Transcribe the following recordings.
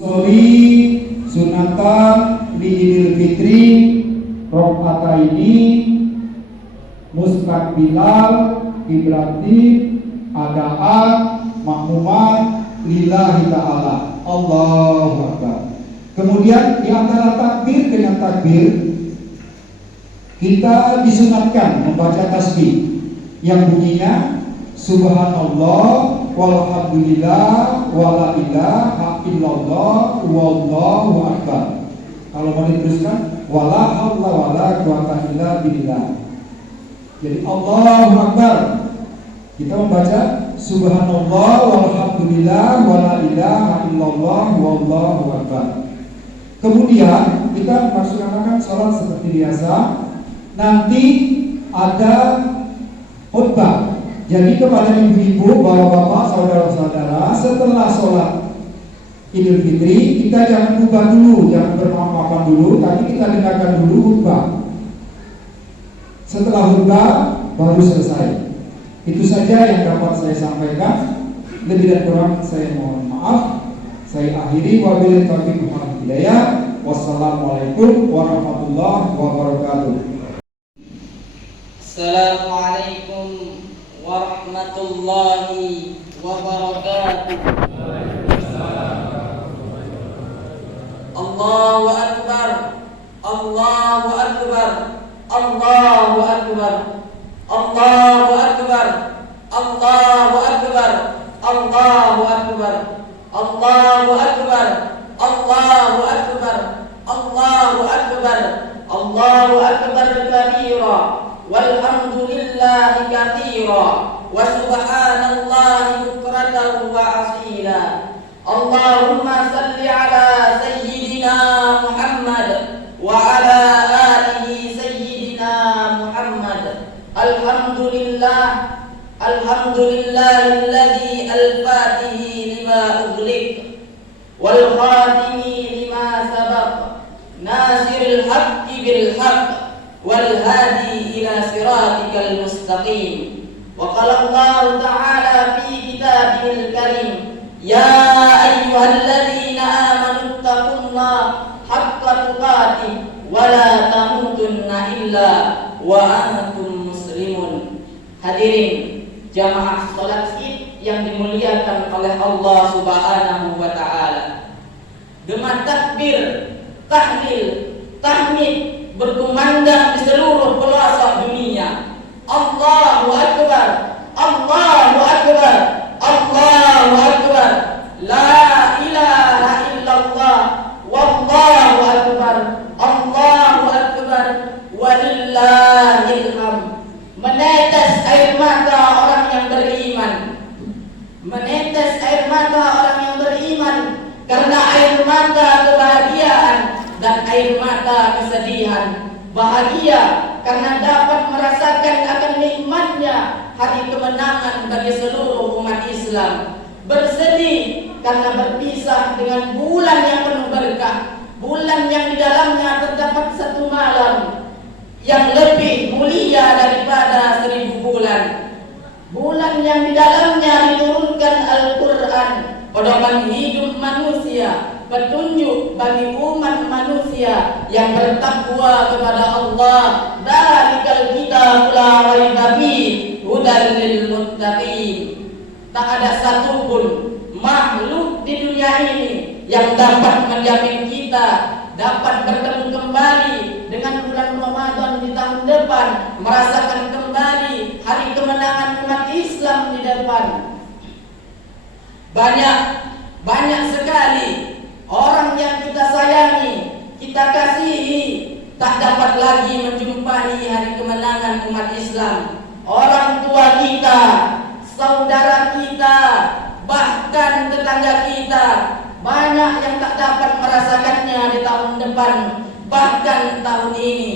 Soli sunatan li Idul Fitri Rokataini Mustaqbilal Ibrati Adaan Makmumat Lillahi Ta'ala. Allahu Akbar. Kemudian di antara takbir dengan takbir kita disunatkan membaca tasbih yang bunyinya Subhanallah walhamdulillah wala ilaha illallah wallahu akbar. Kalau mau diteruskan wala haula wala quwata illa billah. Jadi Allahu Akbar. Kita membaca Subhanallah walhamdulillah wala ilaha illallah wallahu akbar. Kemudian kita melaksanakan sholat seperti biasa. Nanti ada khutbah. Jadi kepada ibu-ibu, bapak-bapak, saudara-saudara, setelah sholat Idul Fitri kita jangan khutbah dulu, jangan bermaaf-maafan dulu, tapi kita dengarkan dulu khutbah. Setelah khutbah baru selesai. Itu saja yang dapat saya sampaikan. Lebih dan kurang saya mohon maaf. Saya akhiri wabillahi taufiq wal hidayah. Wassalamualaikum warahmatullahi wabarakatuh. Assalamualaikum warahmatullahi wabarakatuh. Allahu Akbar, Allahu Akbar, Allahu Akbar, Allahu Akbar, Allahu Akbar, Allahu Akbar, Allahu Akbar, Allahu Akbar, Allahu Akbar, Allahu Akbar kabira, walhamdulillahi katsira, wa subhanallahi bukratan wa asila. Allahumma salli ala sayyidina Muhammad wa ala alihi sayyidina Muhammad. Alhamdulillah, alhamdulillahilladzi al-fatihi lima ughliq wal khatimi lima sabaq, nasiril haqqi bil haqq wal hadi ila siratikal mustaqim. Wa qala Allah ta'ala fi kitabihil karim, ya ayyuhalladzina amanu taqullaha haqqa tuqatih wa la tamutunna illa wa antum muslimun. Hadirin jamaah salat Id yang dimuliakan oleh Allah Subhanahu wa taala. Gema takbir, tahlil, tahmid berkumandang di seluruh pelosok dunia. Allahu Akbar, Allahu Akbar, Allahu Akbar, la ilaha illallah, wallahu akbar, Allahu akbar, walillahil hamd. Menetes air mata orang yang beriman, menetes air mata orang yang beriman, karena air mata kebahagiaan dan air mata kesedihan. Bahagia karena dapat merasakan akan nikmatnya hari kemenangan bagi seluruh umat Islam. Bersedih karena berpisah dengan bulan yang penuh berkah, bulan yang di dalamnya terdapat satu malam yang lebih mulia daripada 1000 bulan, bulan yang di dalamnya diturunkan Al-Quran, pedoman hidup manusia, petunjuk bagi umat manusia yang bertakwa kepada Allah. Dzalikal kitabul la raiba fihi hudal lil muttaqin. Tak ada satupun makhluk di dunia ini yang dapat menjamin kita dapat bertemu kembali dengan bulan Ramadan di tahun depan, merasakan kembali hari kemenangan umat Islam di depan. Banyak sekali orang yang kita sayangi, kita kasihi, tak dapat lagi menjumpai hari kemenangan umat Islam. Orang tua kita, saudara kita, bahkan tetangga kita, banyak yang tak dapat merasakannya di tahun depan, bahkan tahun ini.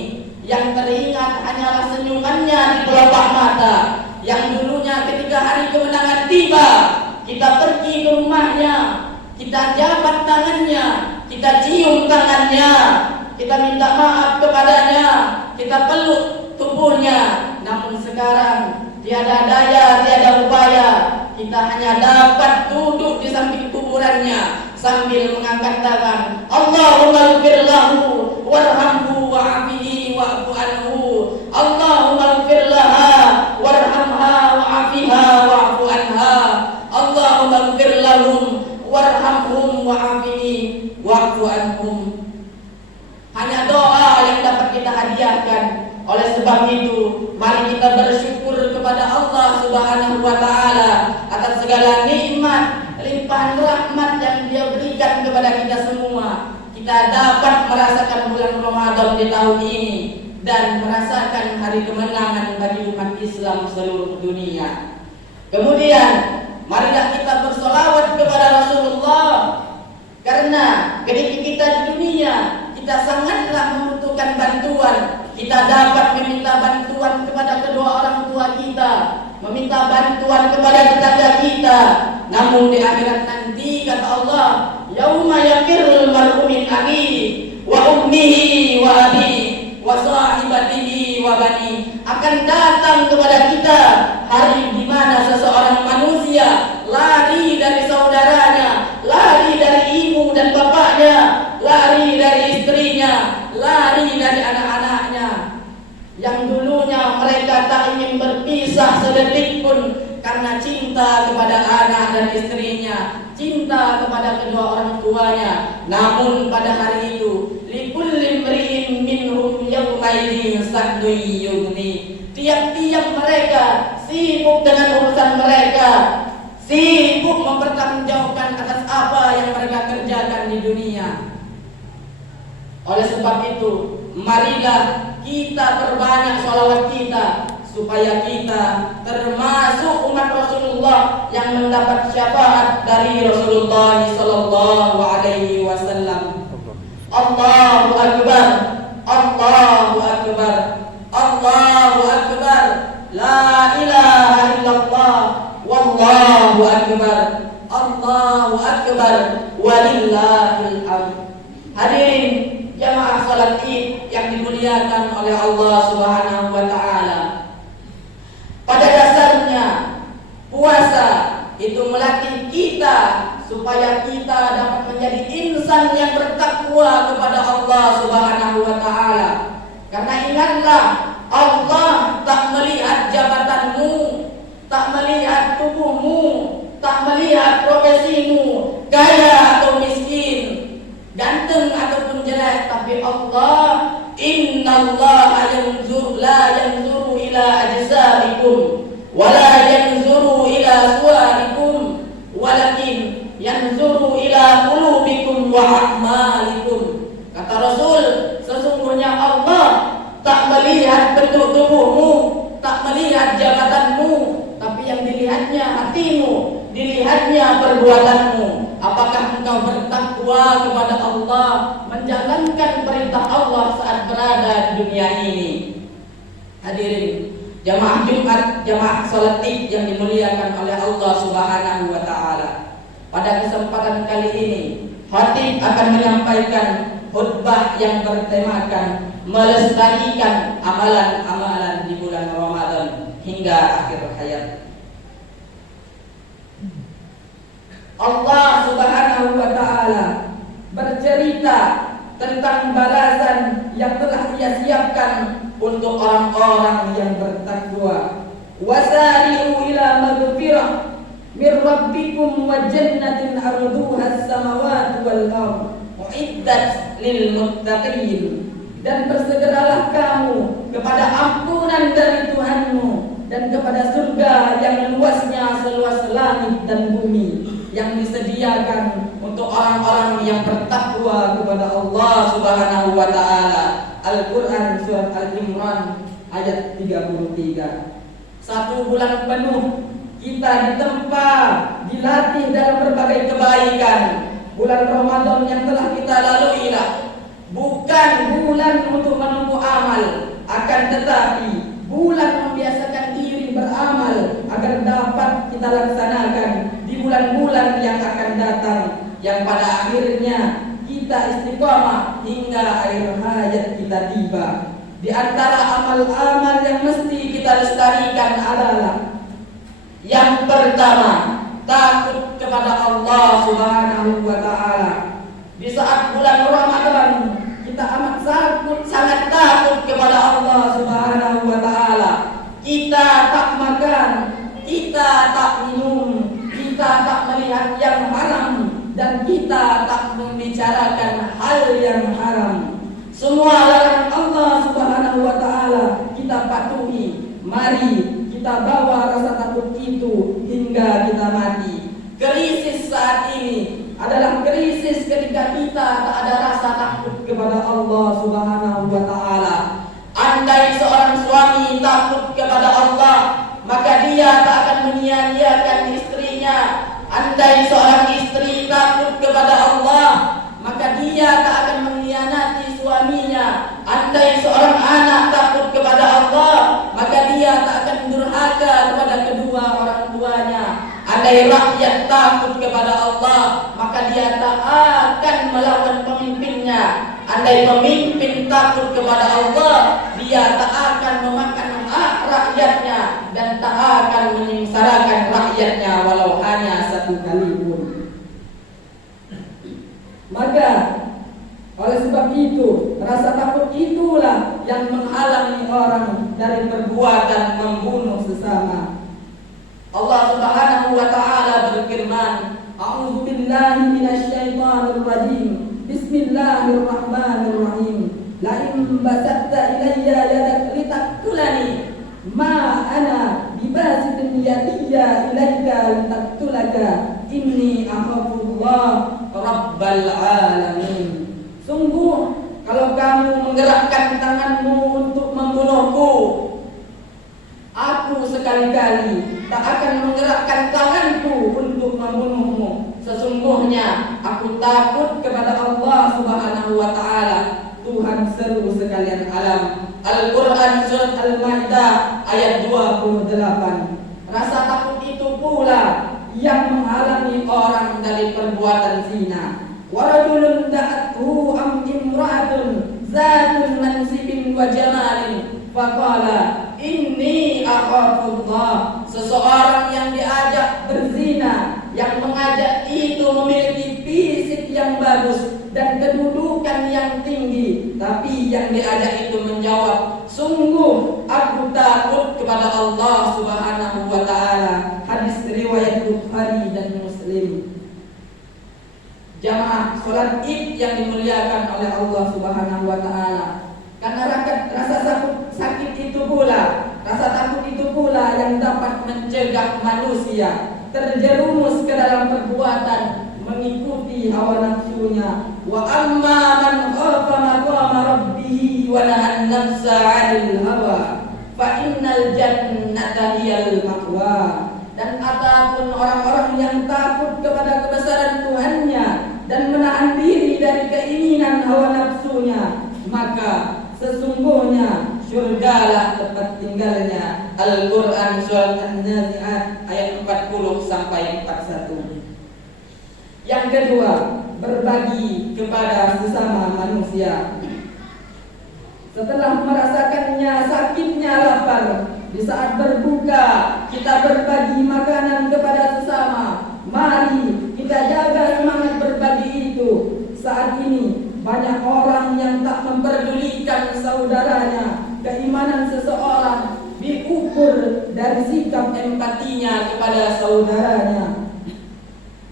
Yang teringat hanyalah senyumannya di kelopak mata, yang dulunya ketika hari kemenangan tiba, kita pergi ke rumahnya, kita jabat tangannya, kita cium tangannya, kita minta maaf kepadanya, kita peluk tubuhnya. Namun sekarang tiada daya, tiada upaya, kita hanya dapat duduk di samping kuburannya sambil mengangkat tangan. Allahumma ighfir lahu warhamhu wa'afihi wa'fu anhu. Allahumma ighfir laha warhamha wa'afiha wa'fu anha. Allahumma ighfir lahum warhamhum wa'afihi wa'fu anhum. Hanya doa yang dapat kita hadiahkan. Oleh sebab itu, mari kita bersyukur kepada Allah Subhanahu wa taala atas segala nikmat, limpahan rahmat yang Dia berikan kepada kita semua. Kita dapat merasakan bulan Ramadan di tahun ini dan merasakan hari kemenangan bagi umat Islam seluruh dunia. Kemudian, marilah kita bersolawat kepada Rasulullah, karena ketika kita di dunia, kita sangatlah membutuhkan bantuan. Kita dapat meminta bantuan kepada kedua orang tua kita, meminta bantuan kepada tetangga kita. Namun di akhirat nanti kata Allah, yauma yafirrul mar'u min akhihi wa ummihi wa abihi wa sahibatihi wa bani. Akan datang kepada kita hari di mana seseorang manusia lari dari saudaranya, lari dari ibu dan bapaknya, lari dari istrinya, lari dari anak-anaknya. Yang dulunya mereka tak ingin berpisah sedetik pun karena cinta kepada anak dan istrinya, cinta kepada kedua orang tuanya. Namun pada hari itu, likulli imri'in minhum yawma idzin sadun yughni. Tiap-tiap mereka sibuk dengan urusan mereka, sibuk mempertanggungjawabkan atas apa yang mereka kerjakan di dunia. Oleh sebab itu, marilah kita perbanyak sholawat kita supaya kita termasuk umat Rasulullah yang mendapat syafaat dari Rasulullah sallallahu alaihi wasallam. Allahu akbar, Allahu akbar, Allahu akbar, la ilaha illallah, wallahu akbar, Allahu akbar, walillahil hamd. Hadirin jamaah salat Id yang dimuliakan oleh Allah Subhanahu wa taala. Pada dasarnya puasa itu melatih kita supaya kita dapat menjadi insan yang bertakwa kepada Allah Subhanahu wa taala. Karena ingatlah, Allah tak melihat jabatanmu, tak melihat tubuhmu, tak melihat profesimu, kaya atau miskin, ganteng ataupun jelek, tapi Allah, innallaha yanzuru la yanzuru ila ajsamikum wala yanzuru ila suwarikum walakin yanzuru ila qulubikum wa a'malikum. Kata Rasul, sesungguhnya Allah tak melihat bentuk tubuhmu, tak melihat jabatanmu, tapi yang dilihatnya hatimu, dilihatnya perbuatanmu. Apakah engkau bertakwa kepada Allah, menjalankan perintah Allah saat berada di dunia ini? Hadirin jamaah Jumat, jamaah salat Id yang dimuliakan oleh Allah Subhanahu wa taala. Pada kesempatan kali ini, khatib akan menyampaikan khutbah yang bertemakan melestarikan amalan-amalan di bulan Ramadan hingga akhir hayat. Allah Subhanahu wa taala bercerita tentang balasan yang telah Dia siapkan untuk orang-orang yang bertakwa. Wasari'u ila maghfirah min rabbikum wa jannatin 'arduha as-samawati wal ardh uiddat lil muttaqin. Dan bersegeralah kamu kepada ampunan dari Tuhanmu dan kepada surga yang luasnya seluas langit dan bumi, yang disediakan untuk orang-orang yang bertakwa kepada Allah Subhanahu wa taala. Al-Qur'an surat Al-Imran ayat 33. Satu bulan penuh kita ditempa, dilatih dalam berbagai kebaikan. Bulan Ramadan yang telah kita lalui bukan bulan untuk menumpuk amal, akan tetapi bulan membiasakan diri beramal agar dapat kita laksanakan di bulan-bulan yang akan datang, yang pada akhirnya kita istiqamah hingga akhir hayat kita tiba. Di antara amal-amal yang mesti kita lestarikan adalah yang pertama, takut kepada kepada Allah Subhanahu wa taala. Di saat bulan Ramadan kita sangat takut kepada Allah Subhanahu wa taala. Kita tak makan, kita tak minum, kita tak melihat yang haram, dan kita tak membicarakan hal yang haram. Semua larangan Allah Subhanahu wa taala kita patuhi. Mari kita bawa rasa takut itu hingga kita mati. Krisis saat ini adalah krisis ketika kita tak ada rasa takut kepada Allah Subhanahu wa taala. Andai seorang suami takut kepada Allah, maka dia tak akan menyia-nyiakan istrinya. Andai seorang istri takut kepada Allah, maka dia tak akan mengkhianati suaminya. Andai seorang anak takut kepada Allah, maka dia tak akan durhaka kepada kedua orang tuanya. Andai rakyat takut kepada Allah, maka dia tak akan melawan pemimpinnya. Andai pemimpin takut kepada Allah, dia tak akan memakan hak rakyatnya dan tak akan menyengsarakan rakyatnya walau hanya satu kali pun. Maka oleh sebab itu, rasa takut itulah yang menghalangi orang dari perbuatan membunuh sesama. Allah Subhanahu wa taala berfirman, A'udzu billahi minasyaitonir rajim. Bismillahirrahmanirrahim. La in basatta ilayya yadak litaqtulani ma ana bibasitin yadiyya ilayka litaqtulaka inni akhafullah rabbal alamin. Sungguh kalau kamu menggerakkan tanganmu untuk membunuhku, aku sekali-kali tak akan menggerakkan tanganku untuk membunuhmu. Sesungguhnya aku takut kepada Allah Subhanahu wa taala, Tuhan seluruh sekalian alam. Al-Quran surat Al-Maidah ayat 28. Rasa takut itu pula yang menghalangi orang dari perbuatan zina. Warajulun da'athu am imra'atun zatun mansibin wa jamalin faqala inni akhafullah. Seseorang yang diajak berzina, yang mengajak itu memiliki fisik yang bagus dan kedudukan yang tinggi, tapi yang diajak itu menjawab, sungguh aku takut kepada Allah Subhanahu wa taala. Hadis riwayat Bukhari dan Muslim. Jamaah salat Id yang dimuliakan oleh Allah Subhanahu wa taala. Karena rasa sakit itu pula, rasa takut itu pula yang dapat mencegah manusia terjerumus ke dalam perbuatan mengikuti hawa nafsunya. Wa amma man khafa maqama rabbih wa nahan nafsa 'anil hawa fa innal jannata hiyal ma'wa. Dan adapun orang-orang yang takut kepada kebesaran Tuhannya dan menahan diri dari keinginan hawa nafsunya, maka sesungguhnya syurgalah tempat tinggalnya. Al-Quran surat An-Nazi'at ayat 40 sampai 41. Yang kedua, berbagi kepada sesama manusia. Setelah merasakannya sakitnya lapar, di saat berbuka kita berbagi makanan kepada sesama. Mari kita jaga semangat berbagi itu. Saat ini banyak orang yang tak memperdulikan saudaranya. Keimanan seseorang diukur dari sikap empatinya kepada saudaranya.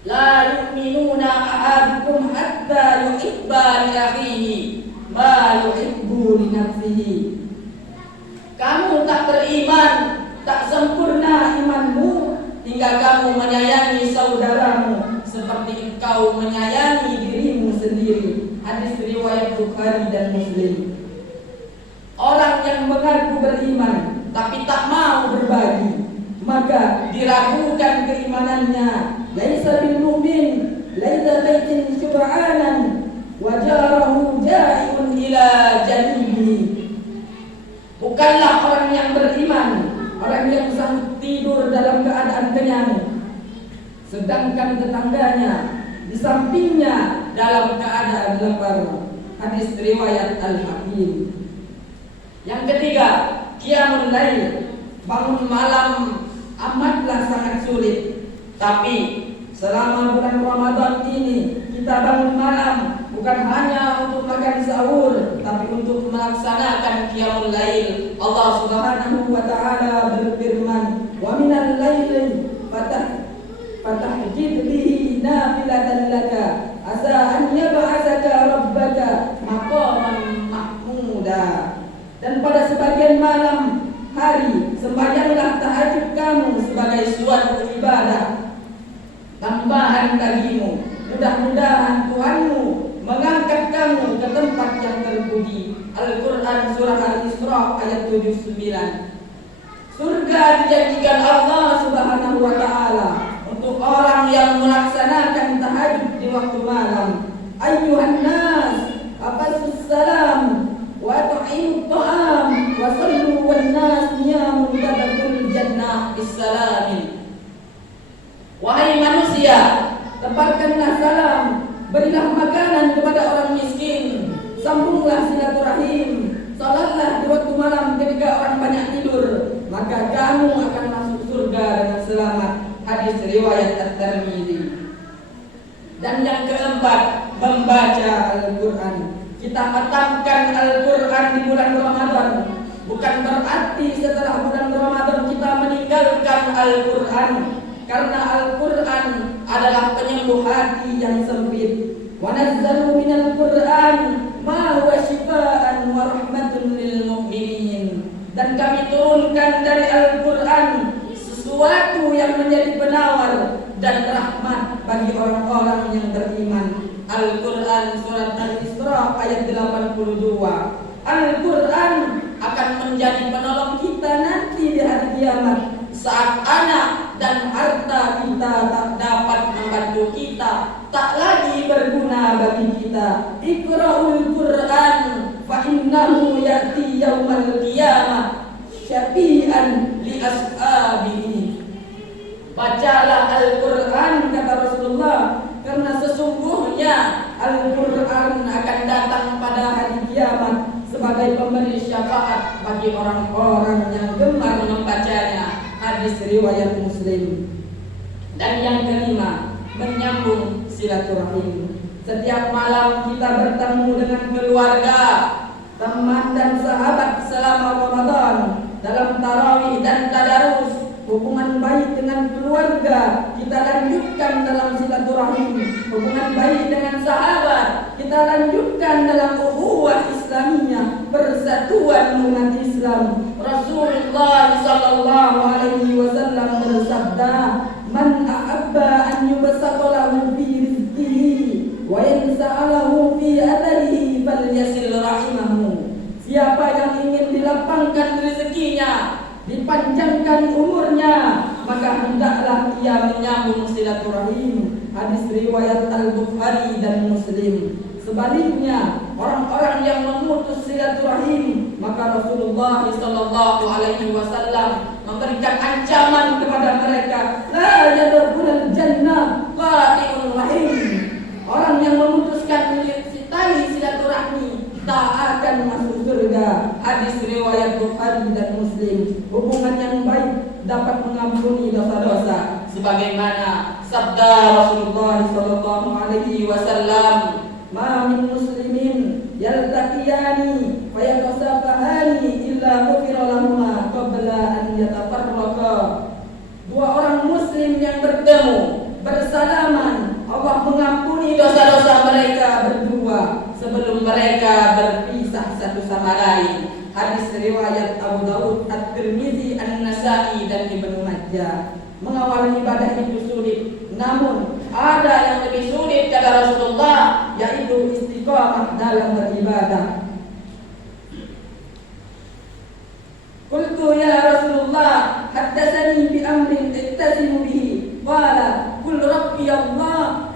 La yu'minuna ahadukum hatta yuhibba li akhihi ma yuhibbu li nafsihi. Kamu tak beriman, tak sempurna imanmu hingga kamu menyayangi saudaramu seperti engkau menyayangi dirimu sendiri. Hadis riwayat Bukhari dan Muslim. Orang yang mengaku beriman tapi tak mau berbagi, maka diragukan keimanannya. Laisa bil mu'min laisa baitin syub'anan wa jarahu ja'iun ila janibihi. Bukanlah orang yang beriman orang yang sanggup tidur dalam keadaan kenyang, sedangkan tetangganya di sampingnya dalam keadaan lapar. Hadis riwayat Al-Hakim. Yang ketiga, qiyamul lail, bangun malam amatlah sangat sulit, tapi Selama bulan Ramadan ini kita bangun malam bukan hanya untuk makan sahur, tapi untuk melaksanakan qiyamul lail. Allah Subhanahu wa taala berfirman, "Wa minal laili fatahjid bihi nafilatan laka asa an yab'atsaka rabbaka maqaman mahmuda." Dan pada sebagian malam hari sembahyanglah tahajud kamu sebagai suatu ibadah tambahan bagimu. Mudah-mudahan Tuhanmu mengangkat kamu ke tempat yang terpuji. Al-Quran surah Al-Isra ayat 79. Surga dijanjikan Allah Subhanahu wa taala untuk orang yang melaksanakan tahajud di waktu malam. Ayyuhan nas, afasus salam wa tu'imut ta'am wa sallu wan nas niyamun tadkhulul jannah bisalamin. Wahai manusia, tebarkanlah salam, berilah makanan kepada orang miskin, sambunglah silaturahim, salatlah di waktu malam ketika orang banyak tidur, maka kamu akan masuk surga dengan selamat. Hadis riwayat At-Tirmidzi. Dan yang keempat, membaca Al-Quran. Kita khatamkan Al-Quran di bulan Ramadan. Bukan berarti setelah bulan Ramadan kita meninggalkan Al-Quran, karena Al-Quran adalah penyembuh hati yang sempit. Wa nazzalu minal Qur'an ma huwa shifaa'an wa rahmatun lil mu'minin. Dan kami turunkan dari Al-Quran sesuatu yang menjadi penawar dan rahmat bagi orang-orang yang beriman. Al-Quran surat Al-Isra ayat 82. Al-Quran akan menjadi penolong kita nanti di hari kiamat, saat anak dan harta kita tak dapat membantu kita, tak lagi berguna bagi kita. Iqra'ul Qur'an fa innahu ya'ti yaumal qiyamah syafi'an li ashabihi. Bacalah Al-Quran, kata Rasulullah, karena sesungguhnya Al-Quran akan datang pada hari kiamat sebagai pemberi syafaat bagi orang-orang yang gemar membacanya. Hadis riwayat Muslim. Dan yang kelima, menyambung silaturahim. Setiap malam kita bertemu dengan keluarga, teman dan sahabat selama Ramadan dalam tarawih dan tadarus. Hubungan baik dengan keluarga kita lanjutkan dalam silaturahim. Hubungan baik dengan sahabat kita lanjutkan dalam ukhuwah Islamiyah, persatuan umat Islam. Rasulullah sallallahu alaihi wasallam bersabda, "Man ahabba an yubsata lahu fi rizqihi wa yansa'alahu fi atharihi falyasil rahimahu." Siapa yang ingin dilapangkan rezekinya, dipanjangkan umurnya, maka hendaklah ia menyambung silaturahim. Hadis riwayat Al-Bukhari dan Muslim. Sebaliknya, orang-orang yang memutus silaturahim, maka Rasulullah sallallahu alaihi wasallam memberikan ancaman kepada mereka, la yadkhulul jannah qati'ur rahim. Orang yang memutuskan tali silaturahmi tak akan masuk surga. Hadis riwayat Bukhari dan Muslim. Hubungan yang baik dapat mengampuni dosa-dosa, sebagaimana sabda Rasulullah sallallahu alaihi wasallam, "Ma min muslimin yaltaqiyani wa yatasafahani illa ghufira lahuma qabla an yatafarraqa." Dua orang muslim yang bertemu, bersalaman, Allah mengampuni dosa-dosa mereka berdua sebelum mereka berpisah satu sama lain. Hadis riwayat Abu Daud, At-Tirmidzi, An-Nasa'i dan Ibnu Majah. Mengawali ibadah itu sulit, namun ada yang lebih sulit kata Rasulullah, yaitu istiqamah dalam beribadah. Qultu ya Rasulullah, haddatsani bi amrin ittasimu bihi. Qala qul rabbi Allah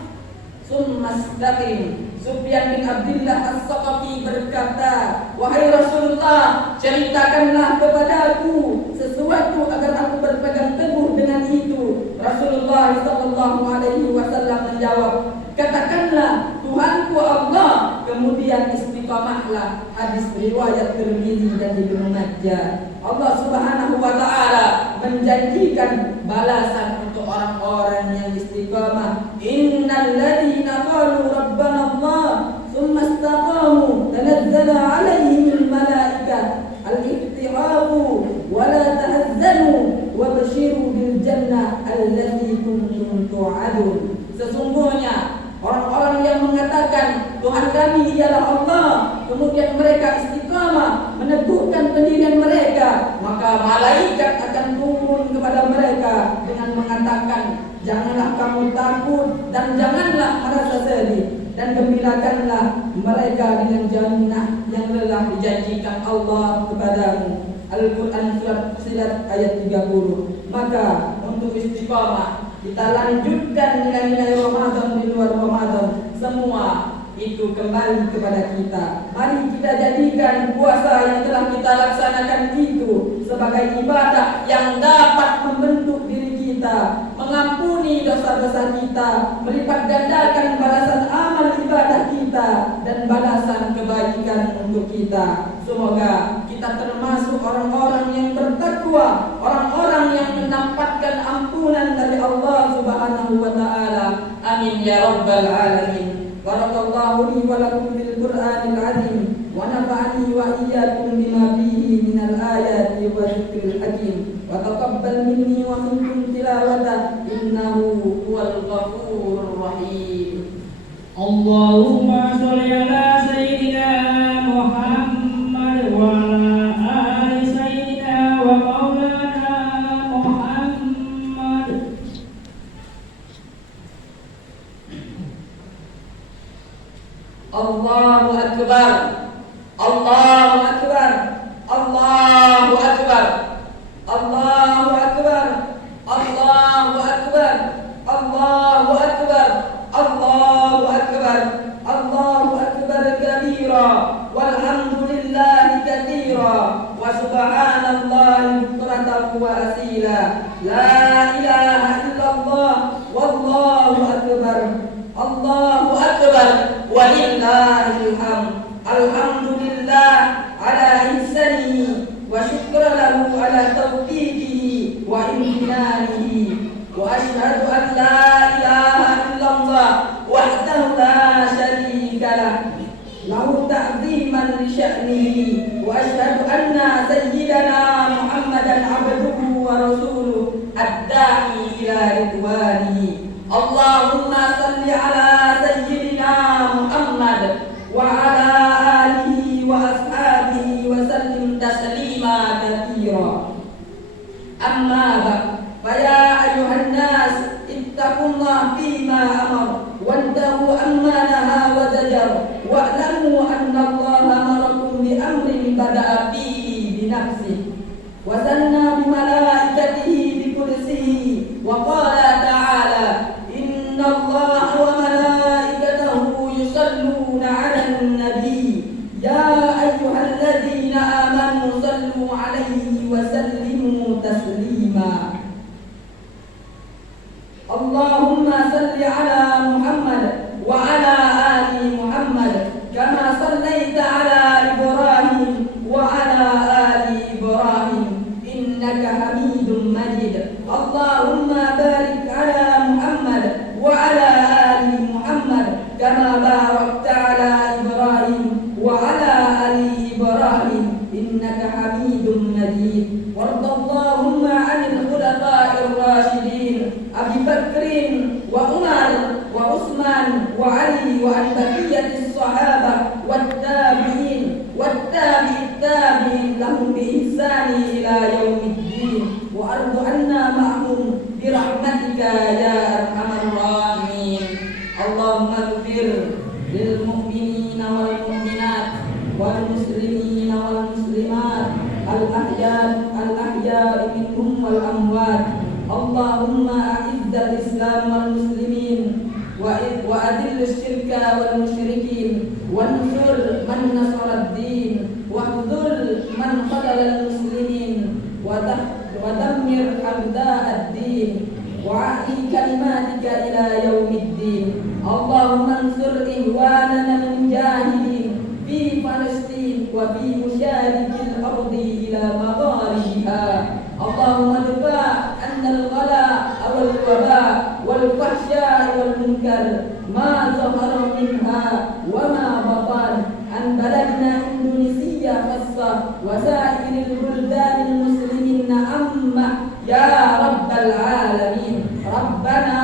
summa istaqim. Sufyan bin Abdullah As-Saqafi berkata, "Wahai Rasulullah, ceritakanlah kepadaku sesuatu agar aku berpegang teguh dengan itu." Rasulullah sallallahu alaihi wasallam menjawab, "Katakanlah Tuhanku Allah, kemudian istiqamahlah." Hadis riwayat Tirmidzi dan Ibnu Majah. Allah Subhanahu wa taala menjanjikan balasan untuk orang-orang yang istiqamah. Innal ladzina qalu rabbana Allah tsumma istaqamu tanazzala 'alaihimul malaikah al-iftirabu wa la tahazzanu wa basyiru bil jannah allati kuntum tu'adun. Sesungguhnya orang-orang yang mengatakan Tuhan kami ialah Allah, kemudian mereka istiqamah meneguhkan pendirian mereka, maka malaikat akan turun kepada mereka dengan mengatakan, janganlah kamu takut dan janganlah merasa sedih, dan gembirakanlah mereka dengan jannah yang telah dijanjikan Allah kepadamu. Al-Quran Surat Fussilat ayat 30. Maka untuk istiqamah kita lanjutkan nilai-nilai Ramadan di luar Ramadan, semua itu kembali kepada kita. Mari kita jadikan puasa yang telah kita laksanakan itu sebagai ibadah yang dapat membentuk diri kita, mengampuni dosa-dosa kita, melipat gandakan balasan amal ibadah kita dan balasan kebaikan untuk kita. Semoga kita termasuk orang-orang yang bertakwa, orang-orang yang mendapatkan ampunan dari Allah Subhanahu wa taala. Amin ya rabbal alamin. Barakallahu li wa lakum bil Qur'anil azim wa nafa'ani wa iyyakum bima fihi minal ayati wa dzikril hakim wa taqabbal minni wa minkum tilawatan innahu huwal ghafurur rahim. Allahumma sholli ala sayyidina Muhammad wa ala ali sayyidina wa maulana Muhammad. Allahu akbar, Allahu akbar, Allahu akbar, Allahu akbar, Allahu akbar, Allahu akbar, Allahu akbar, Allahu akbar kabira, walhamdulillahi katsira, wa subhanallahi bukratan wa asila. La ilaha illallah, wallahu akbar, Allahu akbar, walillahil hamd. Alhamdulillah ala ihsanihi wa syukra lahu ala taufiqihi wa imtinanihi wa asyhadu an la ilaha illallah wahdahu la syarika lah lahu ta'ziman li sya'nihi wa asyhadu anna sayyidana Muhammadan abduhu wa rasuluh ad-da'i ila ridwanihi. Allahumma salli ala sayyidina Muhammad wa ala alihi wa ashabihi wa sallim taslima katsira. Amma ba'd, fa ya ayuhan nas ittaqullaha fima amar wantahu amma naha wa zajar wa'lamu anna Allaha amarakum bi amrin bada'a fihi bi nafsihi wa sanna bi malaikatihi bi kursihi wa qala ta'ala inna Allaha wa malaikatahu yusalluna 'alan nabi ya ayyuhalladzina amanu sallu 'alaihi wa sallimu taslima. Allahumma salli ala Muhammad wa ala ali Muhammad kama sallaita ala Ibrahim wa ala ali Ibrahim innaka Hamidum Majid. Allahumma barik ala Muhammad wa ala ali Muhammad kama barakta ala Ibrahim wa ala ali Ibrahim innaka Hamidum Majid. Wardallahumma 'anil khulafa'ir rasyidin Abi Bakrin wa Umar wa Utsman wa Ali wa an baqiyatis sahabah wat tabi'in wat tabi'it tabi'in lahum bi ihsani ila yaumiddin wa ardu anna ma'hum bi rahmatika ya arhamar rahimin. Allahumma ighfir lil mu'minina wal mu'minat wal muslimina wal muslimat al ahya minhum wal amwat. Allahumma a'izzal Islam wal muslimin wa adil syirka wal musyrikin wansur man nasara ad-din wahdhur man khadala al-muslimin wa dammir a'da' ad-din wa a'li kalimatika ila yaumiddin. Allahumma ansur ihwanana al-mujahidin fi Palestin wa fi musharikil ardi ila magharibiha. Allahumma dufa anna al-ghala wal waba الفحشاء والمنكر ما ظهر منها وما بطن عن بلدنا إندونيسيا خاصة وسائر البلدان المسلمين عامة يا رب العالمين. ربنا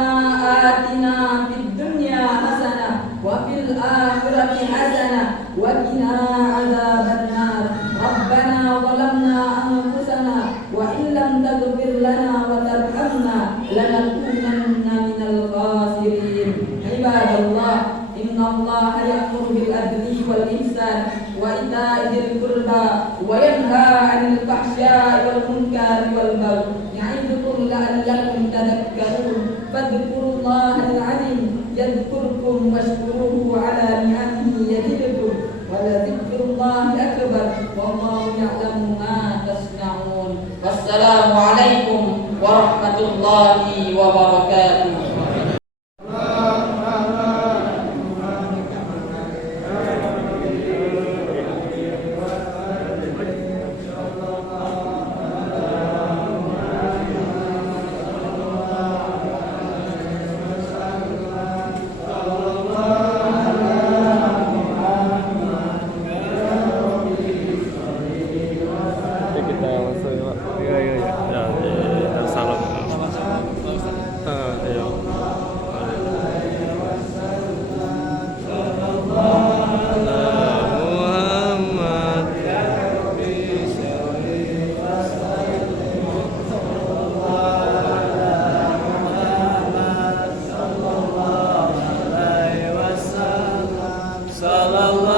آتنا في الدنيا حسنة وفي الآخرة حسنة وقنا عذاب النار. ربنا ظلمنا أنفسنا وإن لم تغفر لنا وترحمنا لنكونن من الخاسرين. عباد الله إن الله يأمر بالعدل والإحسان وإيتاء ذي القربى وينهى عن الفحشاء والمنكر والبغي يعظكم لعلكم تذكرون. فاذكروا الله العظيم يذكركم واشكروه على نعمه يزدكم ولذكر الله أكبر والله يعلم ما تصنعون. والسلام عليكم ورحمة الله وبركاته. Kita langsung Pak. Iya. Ya, salam. Iya. Muhammad sallallahu